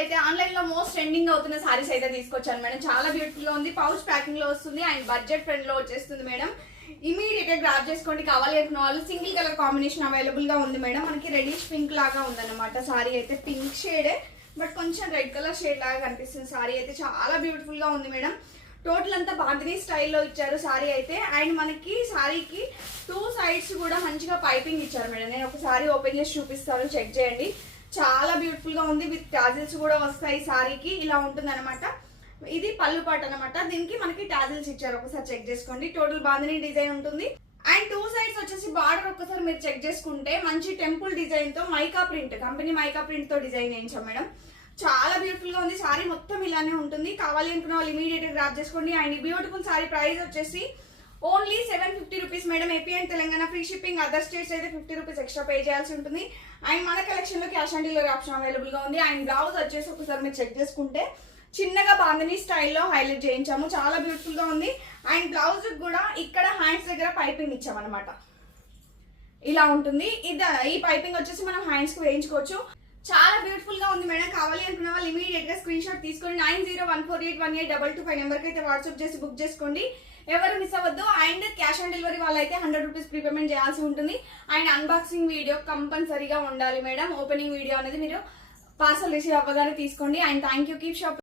అయితే ఆన్లైన్ లో most trending అవుతున్న సారీస్ అయితే తీసుకొచ్చాను మేడం. చాలా బ్యూటిఫుల్ గా ఉంది, పౌచ్ ప్యాకింగ్ లో వస్తుంది అండ్ బడ్జెట్ ఫ్రెండ్ లో వచ్చేస్తుంది మేడం. ఇమీడియట్ గా గ్రాప్ చేసుకోండి. కావాలి అనుకున్న వాళ్ళు సింగిల్ కలర్ కాంబినేషన్ అవైలబుల్ గా ఉంది మేడం. మనకి రెడిష్ పింక్ లాగా ఉందన్నమాట. సారీ అయితే పింక్ షేడే బట్ కొంచెం రెడ్ కలర్ షేడ్ లాగా కనిపిస్తుంది. సారీ అయితే చాలా బ్యూటిఫుల్ గా ఉంది మేడం. టోటల్ అంతా బాందినీ స్టైల్లో ఇచ్చారు సారీ అయితే. అండ్ మనకి సారీకి 2 సైడ్స్ కూడా మంచిగా పైపింగ్ ఇచ్చారు మేడం. నేను ఒకసారి ఓపెన్ చేసి చూపిస్తాను, చెక్ చేయండి. చాలా బ్యూటిఫుల్ గా ఉంది. విత్ టాజిల్స్ కూడా వస్తాయి సారీకి. ఇలా ఉంటుంది అనమాట. ఇది పళ్ళు పాట అనమాట. దీనికి మనకి టాజిల్స్ ఇచ్చారు, ఒకసారి చెక్ చేసుకోండి. టోటల్ బాందినీ డిజైన్ ఉంటుంది. అండ్ 2 సైడ్స్ వచ్చేసి బార్డర్ ఒక్కసారి మీరు చెక్ చేసుకుంటే మంచి టెంపుల్ డిజైన్ తో mica print, company mica print తో డిజైన్ చేయించాం మేడం. చాలా బ్యూటిఫుల్ గా ఉంది. సారీ మొత్తం ఇలానే ఉంటుంది. కావాలి అనుకున్న వాళ్ళు ఇమీడియట్ గా గ్రాప్ చేసుకోండి. అండ్ బ్యూటిఫుల్ సారీ ప్రైస్ వచ్చేసి only 750 rupees madam. AP and Telangana free shipping. Other states అయితే 50 రూపీస్ ఎక్స్ట్రా పే చేయాల్సి ఉంటుంది. అండ్ మన కలెక్షన్ లో cash on delivery option available గా ఉంది. అండ్ బ్లౌజ్ వచ్చేసి ఒకసారి మీరు చెక్ చేసుకుంటే చిన్నగా బాందినీ స్టైల్లో హైలైట్ చేయించాము. చాలా బ్యూటిఫుల్ గా ఉంది. అండ్ బ్లౌజ్ కూడా ఇక్కడ హ్యాండ్స్ దగ్గర పైపింగ్ ఇచ్చామన్నమాట. ఇలా ఉంటుంది. ఈ పైపింగ్ వచ్చేసి మనం హ్యాండ్స్ కి వేయించుకోవచ్చు. చాలా బ్యూటిఫుల్ గా ఉంది మేడం. కావాలి అనుకున్న వాళ్ళు ఇమీడియట్ గా స్క్రీన్ షాట్ తీసుకొని 9014818225 నెంబర్ కి అయితే వాట్సాప్ చేసి బుక్ చేసుకోండి. ఎవరు మిస్ అవ్వద్దు. అండ్ క్యాష్ ఆన్ డెలివరీ వాళ్ళైతే 100 రూపీస్ ప్రీపేమెంట్ చేయాల్సి ఉంటుంది. అండ్ అన్బాక్సింగ్ వీడియో కంపల్సరీగా ఉండాలి మేడం. ఓపెనింగ్ వీడియో అనేది మీరు పార్సల్ రిసీవ్ అవ్వగానే తీసుకోండి. And thank you. Keep shop.